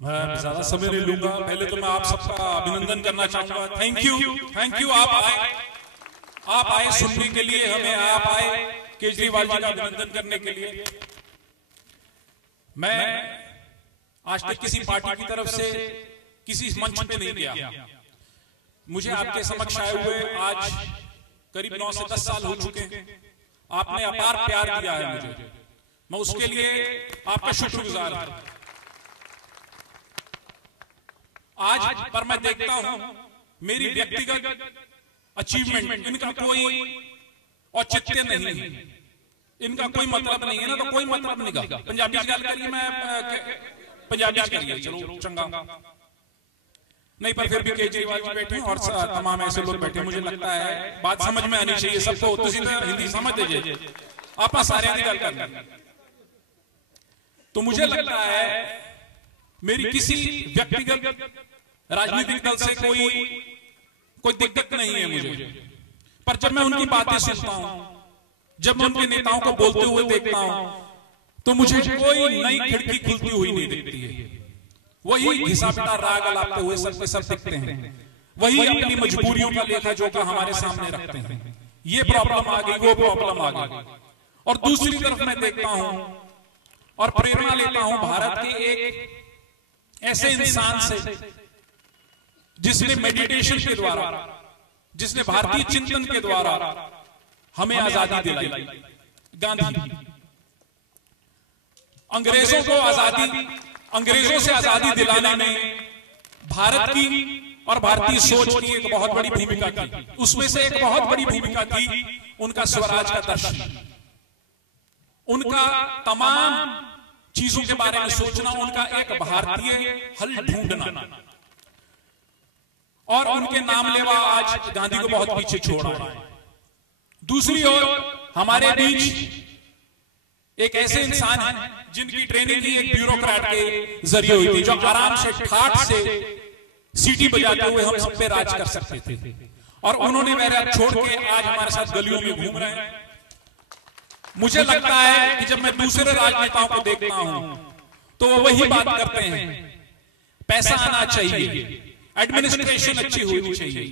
मैं ज्यादा समय नहीं लूंगा। पहले तो मैं आप सबका अभिनंदन करना चाहूंगा। थैंक यू आप आए सुनने के लिए, हमें आप आए केजरीवाल जी का अभिनंदन करने के लिए। मैं आज तक किसी पार्टी की तरफ से किसी मंच पे नहीं गया। मुझे आपके समक्ष आए हुए आज करीब 9 से 10 साल हो चुके हैं। आपने अपार प्यार दिया है मुझे, मैं उसके लिए आपका शुक्रगुजार हूं। आज पर मैं देखता हूं मेरी व्यक्तिगत अचीवमेंट, इनका कोई औचित्य नहीं है, इनका कोई मतलब नहीं है ना, तो कोई मतलब नहीं का पंजाबी गल करिए, मैं पंजाबी करिए चलो चंगा नहीं, पर फिर भी केजरीवाल जी बैठे और तमाम ऐसे लोग बैठे, मुझे लगता है बात समझ में आनी चाहिए सबको। तुसी हिंदी समझ दीजिए, आप सारे की गल करना। तो मुझे लगता है मेरी किसी व्यक्तिगत राजनीतिक दल से कोई दिक्कत नहीं है मुझे, पर जब मैं उनकी बातें सुनता हूं, जब मैं उनके नेताओं को बोलते हुए देखता हूं, तो मुझे कोई नई खिड़की खुलती हुई नहीं दिखती है। वही घिसा-पिटा राग अलापते हुए सबके सब दिखते हैं, वही अपनी मजबूरियों का लेखा जोखा हमारे सामने रखते हैं। ये प्रॉब्लम आ गई, वो प्रॉब्लम आ गई। और दूसरी तरफ मैं देखता हूं और प्रेरणा लेता हूं भारत के एक ऐसे इंसान से जिसने मेडिटेशन के द्वारा, जिसने भारतीय चिंतन के द्वारा हमें आजादी दिलाई, गांधी। अंग्रेजों से आजादी दिलाने में भारत की और भारतीय सोच की एक बहुत बड़ी भूमिका थी। उसमें से एक बहुत बड़ी भूमिका थी उनका स्वराज का दर्शन, उनका तमाम चीजों के बारे में सोचना, उनका एक भारतीय हल ढूंढना। और उनके नाम लेवा आज गांधी को बहुत पीछे छोड़ रहा है। दूसरी ओर हमारे बीच एक ऐसे इंसान है जिनकी ट्रेनिंग की एक ब्यूरोक्रेट के जरिए हुई थी, जो आराम से ठाठ से सीटी बजाते हुए हम सब पे राज कर सकते थे, और उन्होंने मेरा छोड़ के आज हमारे साथ गलियों में घूम रहे हैं। मुझे लगता है कि जब मैं दूसरे राजनेताओं को देखता हूं तो वो वही बात करते हैं, पैसा आना चाहिए, एडमिनिस्ट्रेशन अच्छी होनी चाहिए,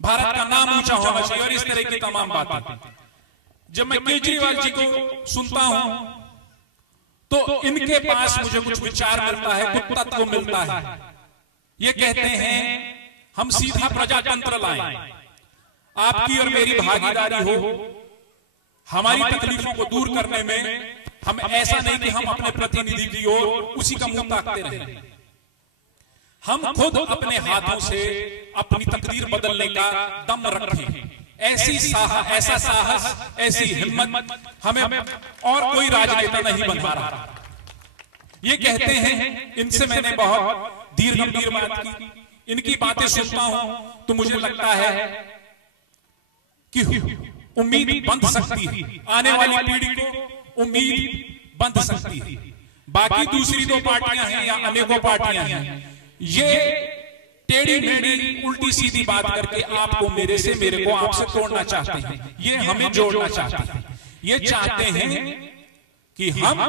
भारत का नाम ऊंचा होना चाहिए, और इस तरह की तमाम बातें। जब मैं केजरीवाल जी को सुनता हूं तो इनके पास मुझे कुछ विचार मिलता है, कुछ तत्व मिलता है। ये कहते हैं हम सीधा प्रजातंत्र लाएं, आपकी और मेरी भागीदारी हो, हमारी तकलीफों को दूर करने में। हम ऐसा नहीं कि हम अपने प्रतिनिधि की ओर उसी का मुंह ताकते रहें, हम खुद अपने हाथों से अपनी तकदीर बदलने का दम रखें। ऐसा साहस, ऐसी हिम्मत हमें और कोई राजनेता नहीं बन पा रहा। ये कहते हैं, इनसे मैंने बहुत धीर गंभीर बात की, इनकी बातें सुनता हूं तो मुझे लगता है कि उम्मीद बंध सकती है, आने वाली पीढ़ी को उम्मीद बंध सकती है। बाकी दूसरी दो पार्टियां हैं या अनेकों पार्टियां हैं, ये टेढ़ी मेढ़ी उल्टी सीधी बात करके आपको मेरे को आपसे तोड़ना चाहते हैं। ये हमें जोड़ना चाहते हैं, ये चाहते हैं कि हम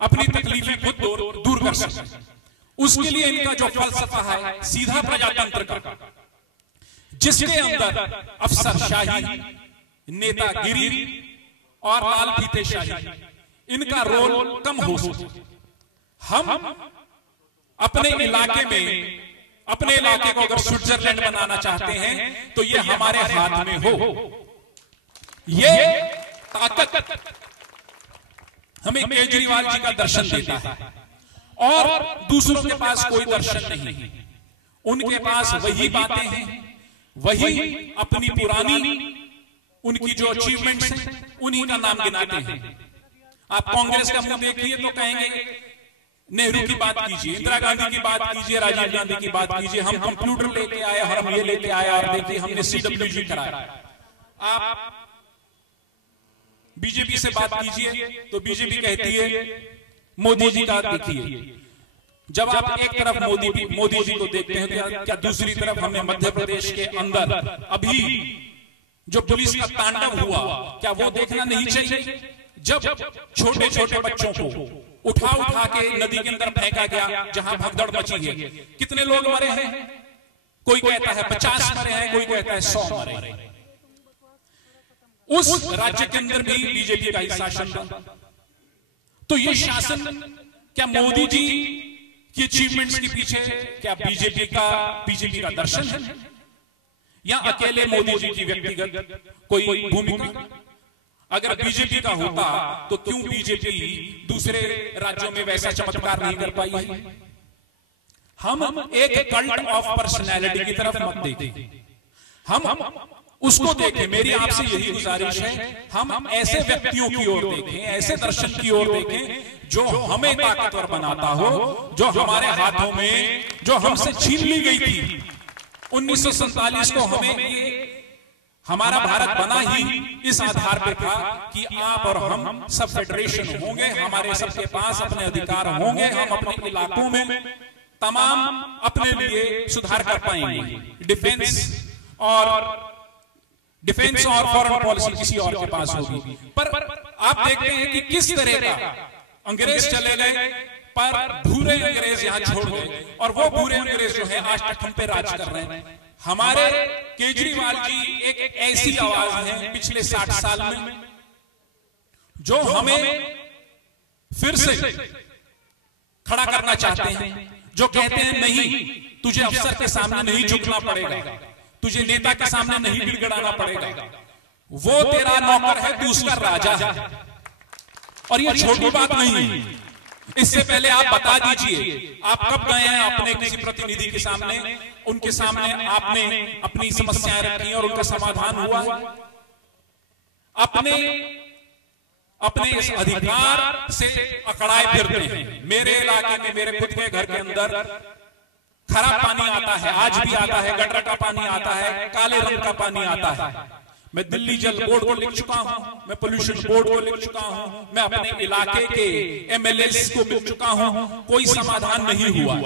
अपनी तकलीफें खुद दूर कर सकें। उसके लिए इनका जो फलसफा है सीधा प्रजातंत्र का, जिसके अंदर अफसरशाही, नेतागिरी और लाल फीतेशाही, इनका रोल कम हो सके। हम अपने इलाके में, अपने इलाके को अगर स्विट्जरलैंड बनाना चाहते हैं तो ये हमारे हाथ में हो। ये ताकत हमें केजरीवाल जी का दर्शन देता है, और दूसरों के पास कोई दर्शन नहीं है। उनके पास वही बातें हैं, वही अपनी पुरानी उनकी जो अचीवमेंट्स हैं उन्हीं का नाम गिनाते हैं। आप कांग्रेस का मुंह देखिए तो कहेंगे नेहरू की बात कीजिए, इंदिरा गांधी की बात कीजिए, राजीव गांधी की बात कीजिए, हम कंप्यूटर लेके आए, हम ये लेके आए, और देखिए हमने CWG कराया। आप बीजेपी से बात कीजिए तो बीजेपी कहती है मोदी जी का देखिए। जब आप एक तरफ मोदी जी को देखते हैं तो क्या दूसरी तरफ हमें मध्य प्रदेश के अंदर अभी जो पुलिस का तांडव हुआ, क्या वो देखना नहीं चाहिए? जब छोटे छोटे बच्चों को उठा उठा के नदी के अंदर फेंका गया, जहां भगदड़ मची है। कितने लोग मरे हैं? कोई कहता है 50 मरे हैं, कोई कहता है 100 मरे हैं। उस राज्य के अंदर भी बीजेपी का ही शासन था। तो ये शासन क्या मोदी जी की अचीवमेंट्स के पीछे क्या बीजेपी का दर्शन है, या अकेले मोदी जी की व्यक्तिगत कोई भूमिका? अगर बीजेपी का होता तो क्यों बीजेपी दूसरे राज्यों में वैसा चमत्कार नहीं कर पाई है? हम एक कल्ट ऑफ पर्सनैलिटी की तरफ मत देखें, हम उसको देखें। मेरी आपसे यही गुजारिश है, हम ऐसे व्यक्तियों की ओर देखें, ऐसे दर्शन की ओर देखें जो हमें ताकतवर बनाता हो, जो हमारे हाथों में जो हमसे छीन ली गई थी 1947 को। हमें हमारा भारत बना ही इस आधार पर था कि आप और हम सब फेडरेशन होंगे, हमारे सबके पास अपने अधिकार होंगे, हम अपने इलाकों में तमाम अपने लिए सुधार कर पाएंगे। डिफेंस और फॉरेन पॉलिसी किसी और के पास होगी। पर आप देखते हैं कि किस तरह का अंग्रेज चले गए, पर भूरे अंग्रेज यहां छोड़ गए, और वो भूरे अंग्रेज जो है आज तक हम पे राज कर रहे हैं। हमारे केजरीवाल जी एक ऐसी आवाज है पिछले 60 साल में जो हमें फिर से खड़ा करना चाहते हैं, जो कहते हैं नहीं, तुझे अफसर के सामने नहीं झुकना पड़ेगा, तुझे नेता के सामने नहीं गिड़गिड़ाना पड़ेगा, वो तेरा नौकर है, तू उसका राजा है। और ये छोटी बात नहीं। इससे पहले आप बता दीजिए, आप कब गए हैं अपने किसी प्रतिनिधि के सामने, उनके सामने आपने अपनी समस्याएं रखी और उनका समाधान हुआ? अपने इस अधिकार से अकड़ाए फिरते हैं। मेरे इलाके में, मेरे खुद के घर के अंदर खराब पानी आता है, आज भी आता है, गटर का पानी आता है, काले रंग का पानी आता है। मैं दिल्ली जल बोर्ड को लिख चुका हूं, मैं पोल्यूशन बोर्ड को लिख चुका हूं, मैं अपने इलाके के एमएलए को मिल चुका हूं, कोई समाधान नहीं हुआ।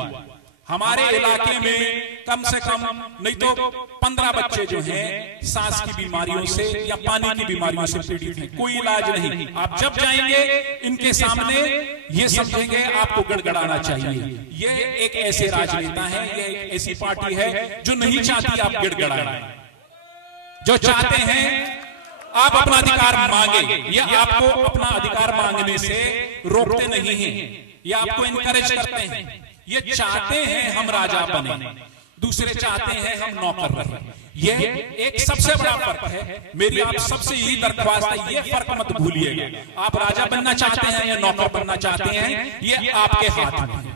हमारे इलाके में कम से कम नहीं तो 15 बच्चे जो हैं सांस की बीमारियों से या पानी की बीमारियों से पीड़ित हैं, कोई इलाज नहीं। आप जब जाएंगे इनके सामने ये समझेंगे आपको गड़गड़ाना चाहिए। ये एक ऐसे राजनेता है, ये एक ऐसी पार्टी है जो नहीं चाहती आप गिड़गड़ाएं, जो चाहते हैं आप अपना अधिकार मांगे। ये आपको अपना अधिकार मांगने से रोकते नहीं हैं, ये आपको इनकरेज करते हैं। ये चाहते हैं हम राजा बने, दूसरे चाहते हैं हम नौकर रहे। ये एक सबसे बड़ा फर्क है। मेरी आप सबसे यही दरख्वास्त है, ये फर्क मत भूलिएगा। आप राजा बनना चाहते हैं या नौकर बनना चाहते हैं, ये आपके हाथ में है।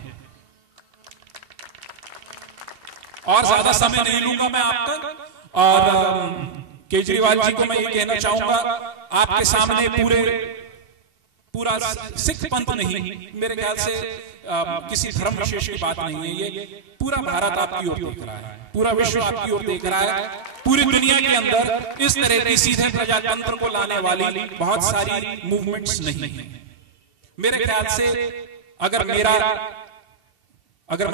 और ज्यादा समय नहीं लूंगा मैं आपका। और केजरीवाल जी को मैं ये कहना चाहूंगा, आपके सामने पूरा सिख पंथ नहीं, मेरे ख्याल से किसी धर्म विशेष की बात नहीं है, ये पूरा भारत आपकी ओर देख रहा है, पूरा विश्व आपकी ओर देख रहा है। पूरी दुनिया के अंदर इस तरह की सीधे प्रजातंत्र को लाने वाली बहुत सारी मूवमेंट्स नहीं है। मेरे ख्याल से अगर मैं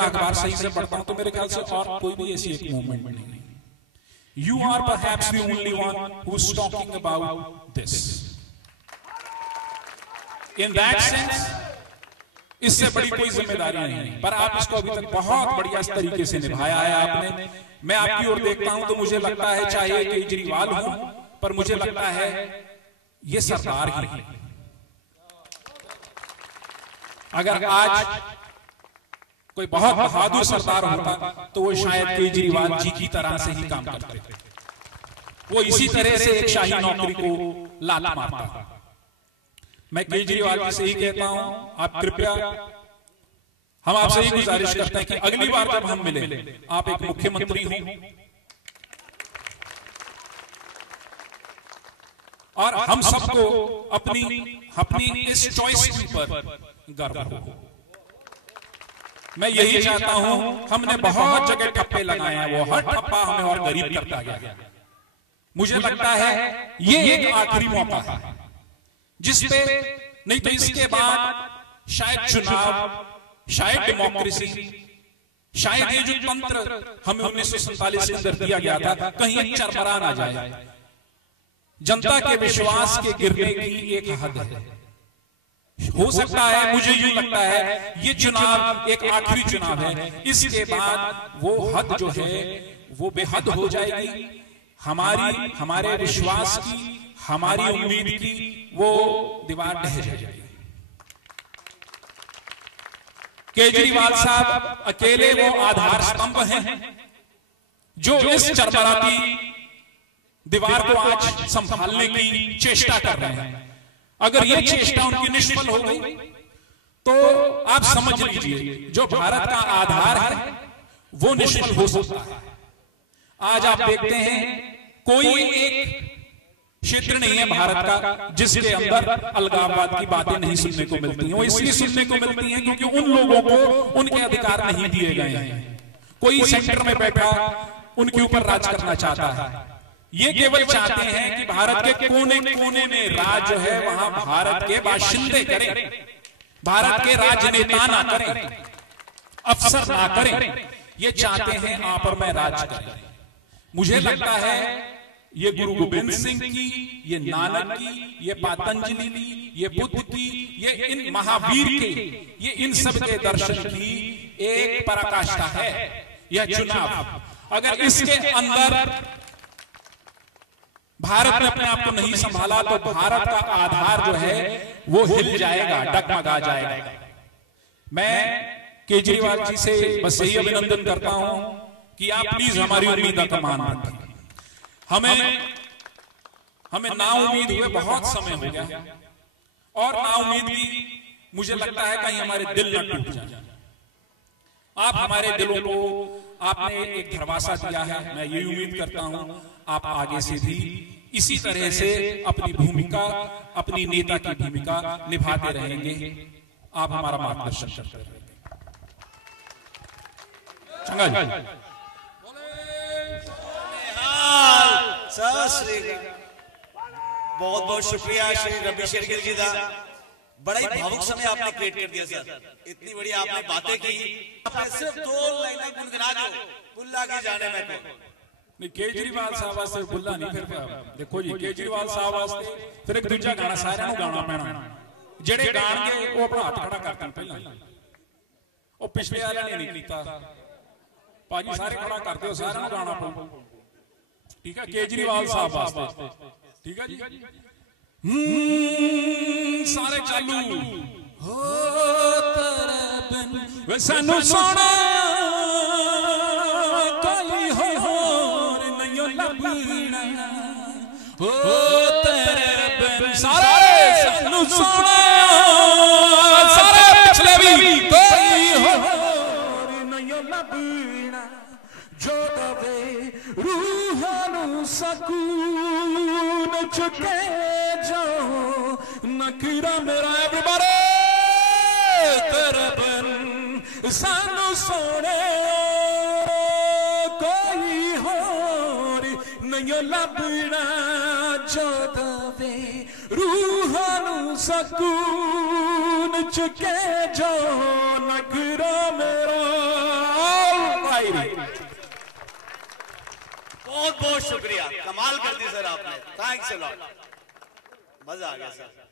अखबार सही से पढ़ता हूं तो मेरे ख्याल से और कोई भी ऐसी एक मूवमेंट नहीं है। You are perhaps the only one who's talking about this. In that sense, इससे बड़ी कोई जिम्मेदारी नहीं, पर आप इसको अभी तक बहुत बढ़िया तरीके से निभाया है आपने। मैं आपकी ओर देखता हूं तो मुझे लगता है, चाहे केजरीवाल हो, पर मुझे लगता है ये सरकार ही है। अगर आज कोई बहुत बहादुर सरदार होता तो वो शायद केजरीवाल जी की तरह से ही काम करते थे। वो इसी तरह से एक शाही नौकरी को लात मारता। मैं केजरीवाल जी से ही कहता हूं, आप कृपया, हम आपसे ही गुजारिश करते हैं कि अगली बार जब हम मिले, आप एक मुख्यमंत्री हों और हम सबको अपनी इस चॉइस के ऊपर गर्व हो। मैं यही चाहता हूं। हमने बहुत जगह ठप्पे लगाए हैं, वो हर ठप्पा हमें और गरीब करता गया। मुझे लगता है ये एक आखिरी मौका है जिसपे, नहीं तो इसके बाद शायद चुनाव, शायद डेमोक्रेसी, शायद ये जो तंत्र हमें 1947 के अंदर दिया गया था, कहीं चरमरा ना जाए। जनता के विश्वास के गिरने की एक हद है। हो सकता है, मुझे यूं लगता है ये चुनाव एक आखिरी चुनाव है। इसके बाद वो हद जो है वो बेहद हो जाएगी। हमारे विश्वास की, हमारी उम्मीद की वो दीवार ढह जाएगी। केजरीवाल साहब अकेले वो आधार स्तंभ हैं जो इस चरमराती दीवार को आज संभालने की चेष्टा कर रहे हैं। अगर ये चेष्टा उनकी निष्फल हो गई तो आप समझ लीजिए जो भारत का आधार है वो निष्फल हो सकता है। आज आप देखते हैं कोई एक क्षेत्र नहीं है भारत का जिसके अंदर अलगाववाद की बातें नहीं सुनने को मिलती हैं। वो इसलिए सुनने को मिलती हैं क्योंकि उन लोगों को उनके अधिकार नहीं दिए गए हैं। कोई सेंटर में बैठा उनके ऊपर राज करना चाहता है। ये केवल चाहते हैं कि भारत के कोने कोने में राज जो है वहां भारत के बाशिंदे करें, भारत के राजनेता ना करें, अफसर ना करें। ये चाहते हैं आप और मैं राज करें। मुझे लगता है ये गुरु गोविंद सिंह की, ये नानक की, ये पतंजलि की, ये बुद्ध की, ये इन महावीर के, ये इन सब के दर्शन की एक पराकाष्ठा है यह चुनाव। अगर इसके अंदर भारत ने अपने आप को नहीं संभाला तो भारत का आधार जो है वो हिल जाएगा, डगमगा जाएगा। मैं केजरीवाल जी से बस यही अभिनंदन करता हूं कि आप प्लीज हमारी उम्मीद का मान रखें। हमें ना उम्मीद हुए बहुत समय हो गया और ना उम्मीद की मुझे लगता है कहीं हमारे दिल न टूट जाए। आप हमारे दिलों को आपने एक धरवासा दिया है। मैं ये उम्मीद करता हूं आप आगे से भी इसी तरह से अपनी भूमिका, अपनी नेता की भूमिका निभाते रहेंगे। आप हमारा मार्गदर्शन करते रहेंगे। बहुत बहुत शुक्रिया श्री रवि शेरगिल जी का। बड़ा ही भावुक समय आपने क्रिएट कर दिया सर। इतनी बड़ी आपने बातें की, सिर्फ 2 लाइनें गुनगुना दो बुल्ला की जाने में को नहीं। केजरीवाल साहब वास्ते बुल्ला नहीं, फिर देखो जी केजरीवाल साहब वास्ते फिर एक दूजा गाना सारे नूं गाना पैना। जेड़े गाणगे वो अपना हाथ खड़ा कर देण पहला, वो पिछले वाले ने नहीं कीता। भाजी सारे खड़ा कर दिओ, सारे नूं गाना पऊ। ठीक है, केजरीवाल साहब वास्ते ठीक है जी। सारे चालू हो तेरे बिन वे सानू सोना कोई होर नहीं लभना। हो तेरे बिन सारे सानू सोना, सारे पिछले भी कोई होर नहीं लभना। जो दवे रूहानू सकून चुके जो नकीरा मेरा एवरीबॉडी तेरे बिन सानू सोने कोई होर नहीं लभना। जो दवे रूहानू सकून चुके जो नकीरा मेरा। बहुत बहुत शुक्रिया, कमाल कर दी सर आपने। थैंक्स अ लॉट, मजा आ गया सर।